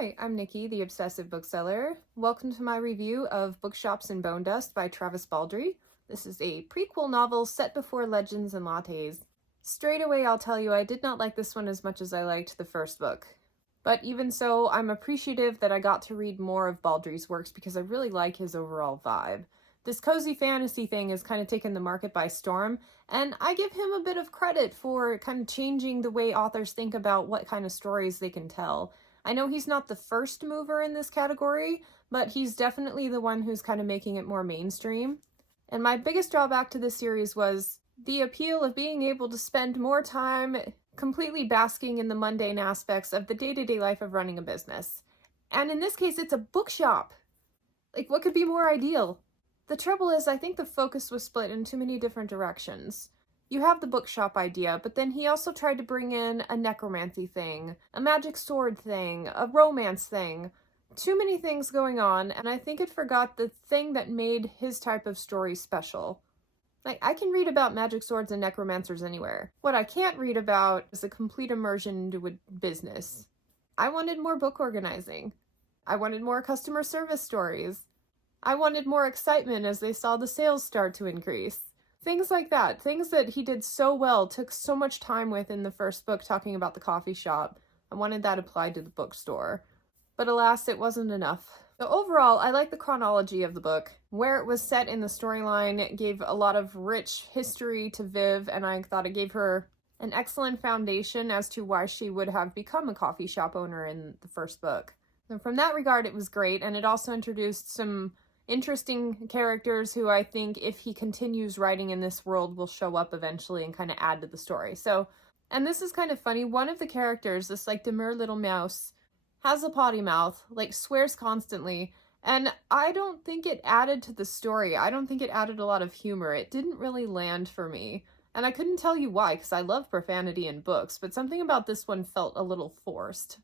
Hi, I'm Nikki, the Obsessive Bookseller. Welcome to my review of Bookshops and Bonedust by Travis Baldree. This is a prequel novel set before Legends and Lattes. Straight away, I'll tell you I did not like this one as much as I liked the first book. But even so, I'm appreciative that I got to read more of Baldree's works because I really like his overall vibe. This cozy fantasy thing has kind of taken the market by storm, and I give him a bit of credit for kind of changing the way authors think about what kind of stories they can tell. I know he's not the first mover in this category, but he's definitely the one who's kind of making it more mainstream. And my biggest drawback to this series was the appeal of being able to spend more time completely basking in the mundane aspects of the day-to-day life of running a business. And in this case, it's a bookshop. Like, what could be more ideal? The trouble is, I think the focus was split in too many different directions. You have the bookshop idea, but then he also tried to bring in a necromancy thing, a magic sword thing, a romance thing. Too many things going on, and I think it forgot the thing that made his type of story special. Like, I can read about magic swords and necromancers anywhere. What I can't read about is a complete immersion into a business. I wanted more book organizing. I wanted more customer service stories. I wanted more excitement as they saw the sales start to increase. Things like that. Things that he did so well, took so much time with in the first book talking about the coffee shop. I wanted that applied to the bookstore. But alas, it wasn't enough. So overall, I like the chronology of the book. Where it was set in the storyline gave a lot of rich history to Viv, and I thought it gave her an excellent foundation as to why she would have become a coffee shop owner in the first book. And from that regard, it was great, and it also introduced some interesting characters who I think, if he continues writing in this world, will show up eventually and kind of add to the story. So, and this is kind of funny, one of the characters, this like demure little mouse, has a potty mouth, like swears constantly, and I don't think it added to the story. I don't think it added a lot of humor. It didn't really land for me, and I couldn't tell you why, because I love profanity in books, but something about this one felt a little forced.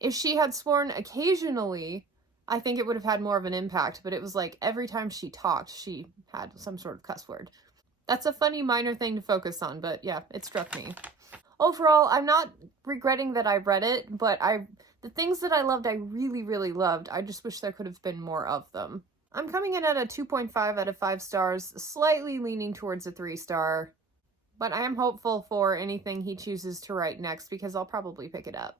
If she had sworn occasionally, I think it would have had more of an impact, but it was like every time she talked, she had some sort of cuss word. That's a funny minor thing to focus on, but yeah, it struck me. Overall, I'm not regretting that I read it, but the things that I loved, I really, really loved. I just wish there could have been more of them. I'm coming in at a 2.5 out of 5 stars, slightly leaning towards a 3-star, but I am hopeful for anything he chooses to write next because I'll probably pick it up.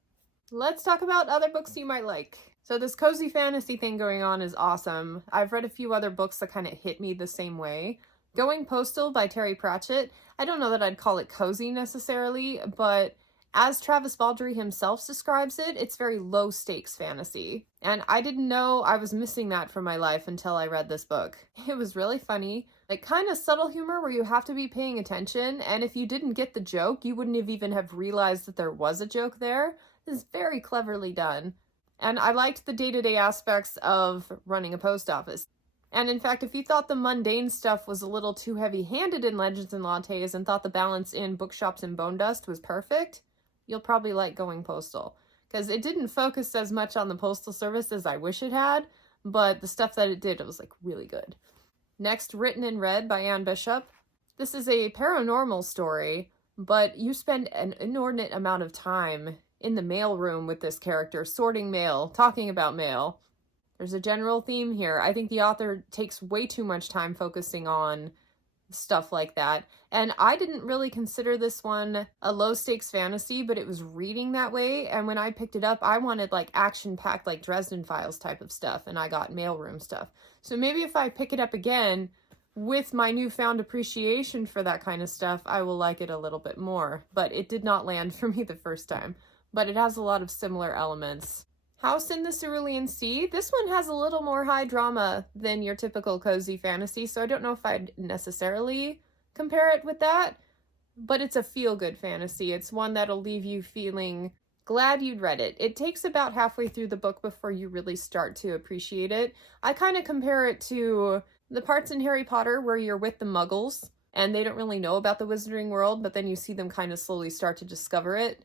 Let's talk about other books you might like. So this cozy fantasy thing going on is awesome. I've read a few other books that kind of hit me the same way. Going Postal by Terry Pratchett, I don't know that I'd call it cozy necessarily, but as Travis Baldree himself describes it, it's very low-stakes fantasy. And I didn't know I was missing that from my life until I read this book. It was really funny, like kind of subtle humor where you have to be paying attention, and if you didn't get the joke, you wouldn't even have realized that there was a joke there. This is very cleverly done. And I liked the day-to-day aspects of running a post office. And in fact, if you thought the mundane stuff was a little too heavy-handed in Legends and Lattes and thought the balance in Bookshops and Bonedust was perfect, you'll probably like Going Postal. Because it didn't focus as much on the postal service as I wish it had, but the stuff that it did, it was like really good. Next, Written in Red by Anne Bishop. This is a paranormal story, but you spend an inordinate amount of time in the mail room with this character, sorting mail, talking about mail. There's a general theme here. I think the author takes way too much time focusing on stuff like that. And I didn't really consider this one a low-stakes fantasy, but it was reading that way. And when I picked it up, I wanted like action-packed, like Dresden Files type of stuff, and I got mailroom stuff. So maybe if I pick it up again with my newfound appreciation for that kind of stuff, I will like it a little bit more. But it did not land for me the first time. But it has a lot of similar elements. House in the Cerulean Sea. This one has a little more high drama than your typical cozy fantasy, so I don't know if I'd necessarily compare it with that, but it's a feel-good fantasy. It's one that'll leave you feeling glad you'd read it. It takes about halfway through the book before you really start to appreciate it. I kind of compare it to the parts in Harry Potter where you're with the Muggles, and they don't really know about the Wizarding World, but then you see them kind of slowly start to discover it.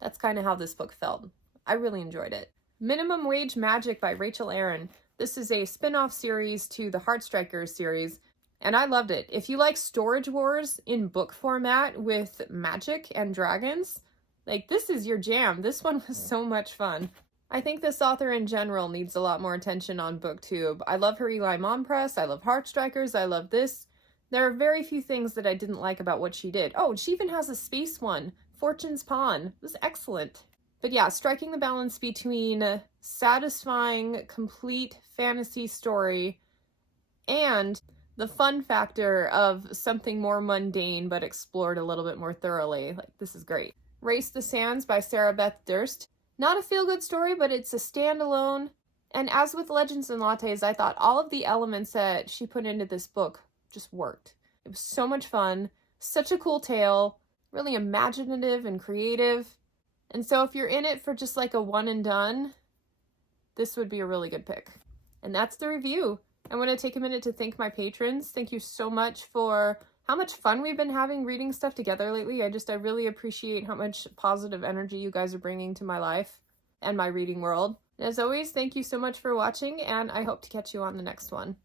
That's kind of how this book felt. I really enjoyed it. Minimum Wage Magic by Rachel Aaron. This is a spin-off series to the Heartstrikers series, and I loved it. If you like Storage Wars in book format with magic and dragons, like this is your jam. This one was so much fun. I think this author in general needs a lot more attention on BookTube. I love her Eli Mom Press, I love Heartstrikers, I love this. There are very few things that I didn't like about what she did. Oh, she even has a space one, Fortune's Pawn. It was excellent. But yeah, striking the balance between a satisfying, complete fantasy story and the fun factor of something more mundane but explored a little bit more thoroughly. Like, this is great. Race the Sands by Sarah Beth Durst. Not a feel-good story, but it's a standalone. And as with Legends and Lattes, I thought all of the elements that she put into this book just worked. It was so much fun, such a cool tale, really imaginative and creative. And so if you're in it for just like a one and done, this would be a really good pick. And that's the review. I want to take a minute to thank my patrons. Thank you so much for how much fun we've been having reading stuff together lately. I really appreciate how much positive energy you guys are bringing to my life and my reading world. And as always, thank you so much for watching, and I hope to catch you on the next one.